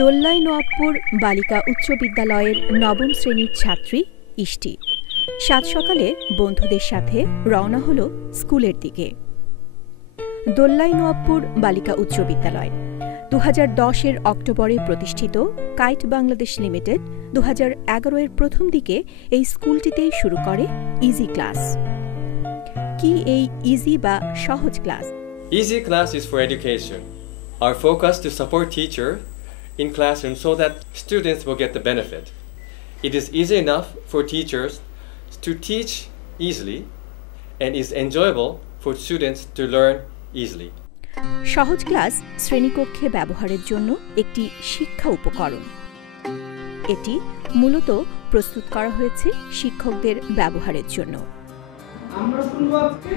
দোল্লাই নওয়াবপুর বালিকা উচ্চ বিদ্যালয়ের নবম শ্রেণীর ছাত্রী ইষ্টি সাত সকালে বন্ধুদের সাথে রওনা হল স্কুলের দিকে। দোল্লাই নওয়াবপুর বালিকা উচ্চ বিদ্যালয় 2010-এর অক্টোবরে প্রতিষ্ঠিত কাইট বাংলাদেশ লিমিটেড 2011-এর প্রথম দিকে এই স্কুলটিতেই শুরু করে ইজি ক্লাস। কি এই ইজি বা সহজ class? Easy class is for education. Our focus to support teacher in classroom so that students will get the benefit. It is easy enough for teachers to teach easily and is enjoyable for students to learn easily. সহজ class শ্রেণীকক্ষে ব্যবহারের জন্য একটি শিক্ষা উপকরণ। এটি মূলত প্রস্তুত করা হয়েছে শিক্ষকদের ব্যবহারের জন্য। আমরা শুনবো আজকে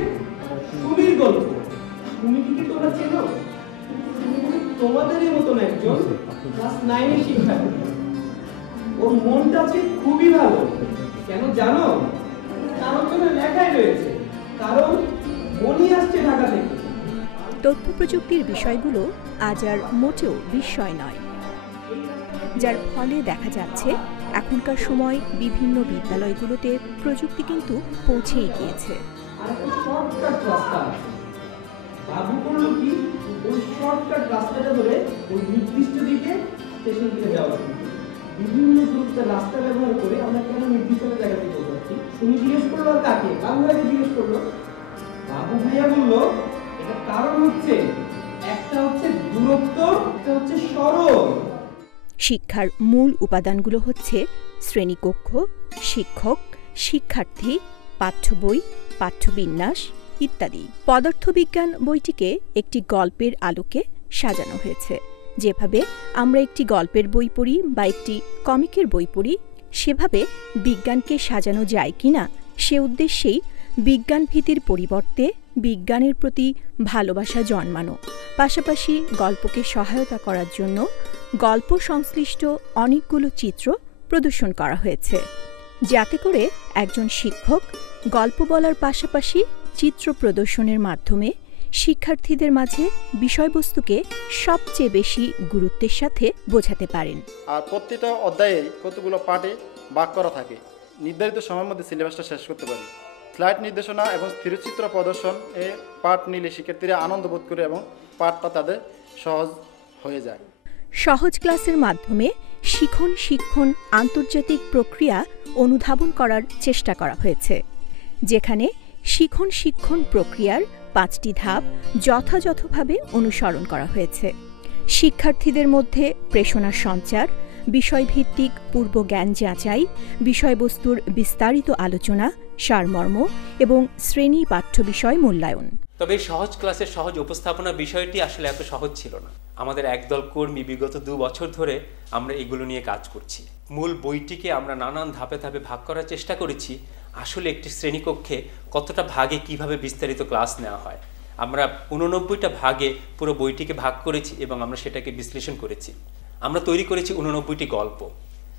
সুমির গল্প। সুমিকে কি তোমরা চেনো? তোমাদেরই মতন একজন ক্লাস 9-এর শিক্ষার্থী। ওর মনটা আছে খুবই ভালো। কেন জানো? কারণ জন্য লেখাই রয়েছে, কারণ মনি আসছে ঢাকা থেকে। তথ্য প্রযুক্তির বিষয়গুলো আজ আর মোটেও বিস্ময় নয়, যার ফলে দেখা যাচ্ছে এখনকার সময় বিভিন্ন বিদ্যালয়গুলোতে প্রযুক্তি কিন্তু পৌঁছেই গিয়েছে। আর একটা শর্টকাট রাস্তা আছে। বাবু করলো কি, ওই শর্টকাট রাস্তাটা ধরে ওই নির্দিষ্ট দিকে স্টেশন থেকে যাওয়া শুরু করলো। বিভিন্ন গ্রুপের রাস্তা ব্যবহার করে আমরা কেন নির্দিষ্ট জায়গাতে পৌঁছে যাচ্ছি? সুমি জিজ্ঞেস করলো আর কাকে? বাবু ভাইকে জিজ্ঞেস করলো। বাবু ভাইয়া বললো এটা কারণ হচ্ছে একটা হচ্ছে দূরত্ব, একটা হচ্ছে সরল। শিক্ষার মূল উপাদানগুলো হচ্ছে শ্রেণীকক্ষ, শিক্ষক, শিক্ষার্থী, পাঠ্য বই, পাঠ্যবিন্যাস ইত্যাদি। পদার্থবিজ্ঞান বইটিকে একটি গল্পের আলোকে সাজানো হয়েছে। যেভাবে আমরা একটি গল্পের বই পড়ি বা একটি কমিকের বই পড়ি, সেভাবে বিজ্ঞানকে সাজানো যায় কিনা সে উদ্দেশ্যেই বিজ্ঞান ভীতির পরিবর্তে বিজ্ঞানের প্রতি ভালোবাসা জন্মানো, পাশাপাশি গল্পকে সহায়তা করার জন্য গল্প সংশ্লিষ্ট অনেকগুলো চিত্র প্রদর্শন করা হয়েছে, যাতে করে একজন শিক্ষক গল্প বলার পাশাপাশি চিত্র প্রদর্শনের মাধ্যমে শিক্ষার্থীদের মাঝে বিষয়বস্তুকে সবচেয়ে বেশি গুরুত্বের সাথে বোঝাতে পারেন। আর প্রত্যেকটা অধ্যায়ে কতগুলো পাঠে ভাগ করা থাকে, নির্ধারিত সময়ের মধ্যে সিলেবাসটা শেষ করতে পারি। স্লাইড নির্দেশনা এবং স্থিরচিত্র প্রদর্শন এ পাঠ নিলে শিক্ষার্থীরা আনন্দ বোধ করে এবং পাঠটা তাদের সহজ হয়ে যায়। সহজ ক্লাসের মাধ্যমে শিক্ষণ আন্তর্জাতিক প্রক্রিয়া অনুধাবন করার চেষ্টা করা হয়েছে, যেখানে শিক্ষণ প্রক্রিয়ার 5টি ধাপ যথাযথভাবে অনুসরণ করা হয়েছে। শিক্ষার্থীদের মধ্যে প্রেষণা সঞ্চার, বিষয়ভিত্তিক পূর্ব জ্ঞান যাচাই, বিষয়বস্তুর বিস্তারিত আলোচনা, সারমর্ম এবং শ্রেণী পাঠ্য বিষয় মূল্যায়ন। তবে সহজ ক্লাসের সহজ উপস্থাপনা বিষয়টি আসলে এত সহজ ছিল না। আমাদের একদল কর্মী বিগত 2 বছর ধরে আমরা এগুলো নিয়ে কাজ করছি। মূল বইটিকে আমরা নানান ধাপে ধাপে ভাগ করার চেষ্টা করেছি। আসলে একটি শ্রেণীকক্ষে কতটা ভাগে কিভাবে বিস্তারিত ক্লাস নেওয়া হয়, আমরা 89টা ভাগে পুরো বইটিকে ভাগ করেছি এবং আমরা সেটাকে বিশ্লেষণ করেছি। আমরা তৈরি করেছি 89টি গল্প,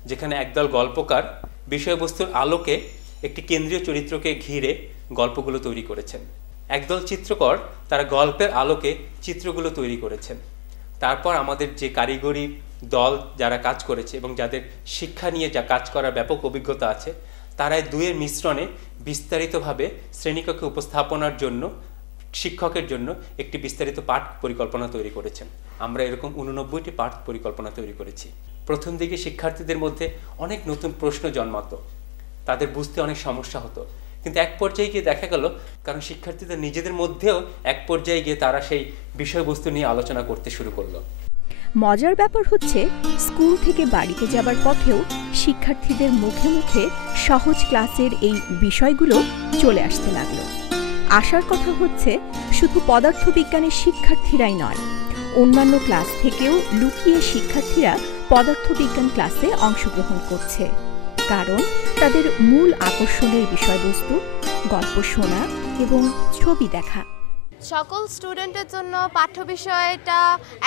যেখানে একদল গল্পকার বিষয়বস্তুর আলোকে একটি কেন্দ্রীয় চরিত্রকে ঘিরে গল্পগুলো তৈরি করেছেন। একদল চিত্রকর তারা গল্পের আলোকে চিত্রগুলো তৈরি করেছেন। তারপর আমাদের যে কারিগরি দল যারা কাজ করেছে এবং যাদের শিক্ষা নিয়ে যা কাজ করার ব্যাপক অভিজ্ঞতা আছে, তারা এই দুয়ের মিশ্রণে বিস্তারিতভাবে শ্রেণীকক্ষে উপস্থাপনার জন্য শিক্ষকের জন্য একটি বিস্তারিত পাঠ পরিকল্পনা তৈরি করেছেন। আমরা এরকম 89টি পাঠ পরিকল্পনা তৈরি করেছি। প্রথম দিকে শিক্ষার্থীদের মধ্যে অনেক নতুন প্রশ্ন জন্মাতো, তাদের বুঝতে অনেক সমস্যা হতো, কিন্তু এক পর্যায়ে গিয়ে দেখা গেল, কারণ শিক্ষার্থীদের নিজেদের মধ্যেও এক পর্যায়ে গিয়ে তারা সেই বিষয়বস্তু নিয়ে আলোচনা করতে শুরু করলো। মজার ব্যাপার হচ্ছে, স্কুল থেকে বাড়িতে যাবার পথেও শিক্ষার্থীদের মুখে মুখে সহজ ক্লাসের এই বিষয়গুলো চলে আসতে লাগলো। আশার কথা হচ্ছে, শুধু পদার্থবিজ্ঞানের শিক্ষার্থীরাই নয়, অন্যান্য ক্লাস থেকেও লুকিয়ে শিক্ষার্থীরা পদার্থবিজ্ঞান ক্লাসে অংশগ্রহণ করছে, কারণ তাদের মূল আকর্ষণের বিষয়বস্তু গল্প শোনা এবং ছবি দেখা। সকল স্টুডেন্টের জন্য পাঠ্য বিষয়টা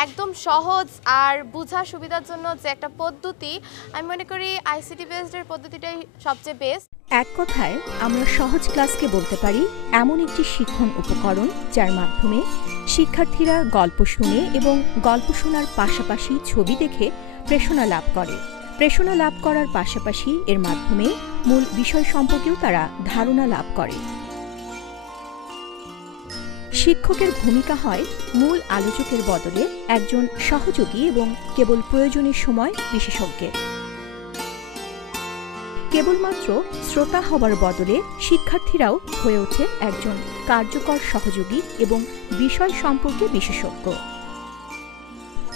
একদম সহজ আর বোঝার সুবিধার জন্য যে একটা পদ্ধতি, আমি মনে করি আইসিটি বেসডের পদ্ধতিটাই সবচেয়ে বেস্ট। এক কথায় আমরা সহজ ক্লাসকে বলতে পারি এমন একটি শিক্ষণ উপকরণ, যার মাধ্যমে শিক্ষার্থীরা গল্প শুনে এবং গল্প শোনার পাশাপাশি ছবি দেখে প্রেরণা লাভ করে। প্রেরণা লাভ করার পাশাপাশি এর মাধ্যমে মূল বিষয় সম্পর্কেও তারা ধারণা লাভ করে। শিক্ষকের ভূমিকা হয় মূল আলোচকের বদলে একজন সহযোগী এবং কেবল প্রয়োজনের সময় বিশেষজ্ঞের। কেবলমাত্র শ্রোতা হবার বদলে শিক্ষার্থীরাও হয়ে ওঠে একজন কার্যকর সহযোগী এবং বিষয় সম্পর্কে বিশেষজ্ঞ।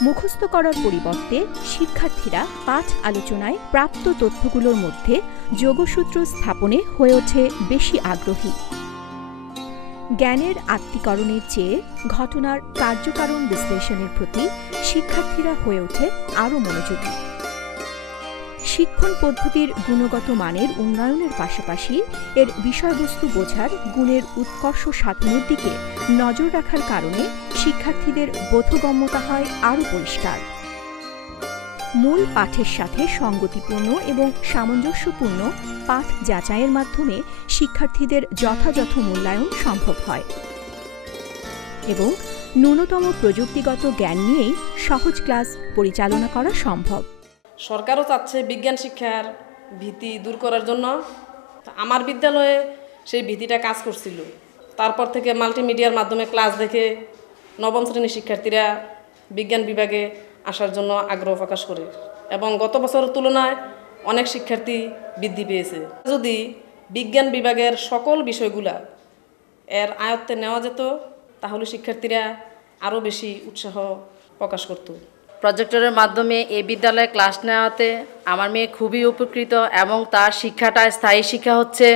মুখস্থ করার পরিবর্তে শিক্ষার্থীরা পাঠ আলোচনায় প্রাপ্ত তথ্যগুলোর মধ্যে যোগসূত্র স্থাপনে হয়ে ওঠে বেশি আগ্রহী। জ্ঞানের আত্মীকরণের চেয়ে ঘটনার কার্যকারণ বিশ্লেষণের প্রতি শিক্ষার্থীরা হয়ে ওঠে আরও মনোযোগী। শিক্ষণ পদ্ধতির গুণগত মানের উন্নয়নের পাশাপাশি এর বিষয়বস্তু বোঝার গুণের উৎকর্ষ সাধনের দিকে নজর রাখার কারণে শিক্ষার্থীদের বোধগম্যতা হয় আরও পরিষ্কার। মূল পাঠের সাথে সঙ্গতিপূর্ণ এবং সামঞ্জস্যপূর্ণ পাঠ যাচাইয়ের মাধ্যমে শিক্ষার্থীদের যথাযথ মূল্যায়ন সম্ভব হয় এবং ন্যূনতম প্রযুক্তিগত জ্ঞান নিয়েই সহজ ক্লাস পরিচালনা করা সম্ভব। সরকারও চাচ্ছে বিজ্ঞান শিক্ষার ভীতি দূর করার জন্য। আমার বিদ্যালয়ে সেই ভীতিটা কাজ করছিল। তারপর থেকে মাল্টিমিডিয়ার মাধ্যমে ক্লাস দেখে নবম শ্রেণীর শিক্ষার্থীরা বিজ্ঞান বিভাগে আসার জন্য আগ্রহ প্রকাশ করে এবং গত বছরের তুলনায় অনেক শিক্ষার্থী বৃদ্ধি পেয়েছে। যদি বিজ্ঞান বিভাগের সকল বিষয়গুলা এর আয়ত্তে নেওয়া যেত তাহলে শিক্ষার্থীরা আরও বেশি উৎসাহ প্রকাশ করত। প্রজেক্টরের মাধ্যমে এই বিদ্যালয়ে ক্লাস নেওয়াতে আমার মেয়ে খুবই উপকৃত এবং তার শিক্ষাটা স্থায়ী শিক্ষা হচ্ছে।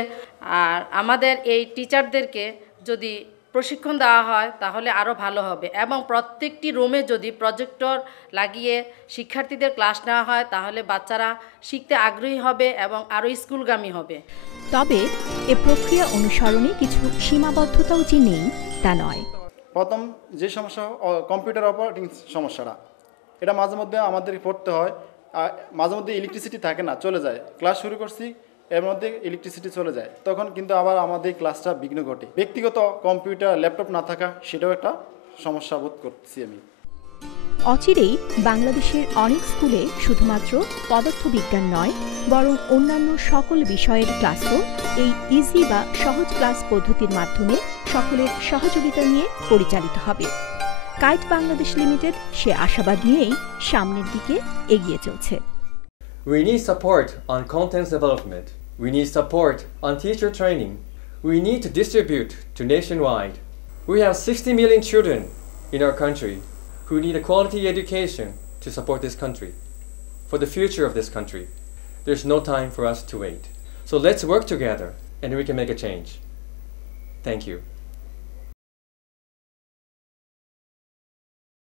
আর আমাদের এই টিচারদেরকে যদি প্রশিক্ষণ দেওয়া হয় তাহলে আরও ভালো হবে এবং প্রত্যেকটি রুমে যদি প্রজেক্টর লাগিয়ে শিক্ষার্থীদের ক্লাস নেওয়া হয় তাহলে বাচ্চারা শিখতে আগ্রহী হবে এবং আরও স্কুলগামী হবে। তবে এ প্রক্রিয়া অনুসরণে কিছু সীমাবদ্ধতাও যে নেই তা নয়। প্রথম যে সমস্যা কম্পিউটার অপারেটিং সমস্যাটা, এটা মাঝে মধ্যে আমাদের পড়তে হয়। মাঝে মধ্যে ইলেকট্রিসিটি থাকে না, চলে যায়। ক্লাস শুরু করছি, এর মধ্যে ইলেকট্রিসিটি চলে যায়, তখন কিন্তু আবার আমাদের ক্লাসটা বিঘ্ন ঘটে। ব্যক্তিগত কম্পিউটার ল্যাপটপ না থাকা, সেটাও একটা সমস্যা বোধ করছি আমি। অচিরেই বাংলাদেশের অনেক স্কুলে শুধুমাত্র পদার্থবিজ্ঞান নয় বরং অন্যান্য সকল বিষয়ের ক্লাসও এই ইজি বা সহজ ক্লাস পদ্ধতির মাধ্যমে সকলের সহযোগিতা নিয়ে পরিচালিত হবে। কাইট বাংলাদেশ লিমিটেড সে আশাবাদ নিয়েই সামনের দিকে এগিয়ে চলছে। We need support on content development. We need support on teacher training. We need to distribute to nationwide. We have 60 million children in our country who need a quality education to support this country. For the future of this country, there's no time for us to wait. So let's work together and we can make a change. Thank you.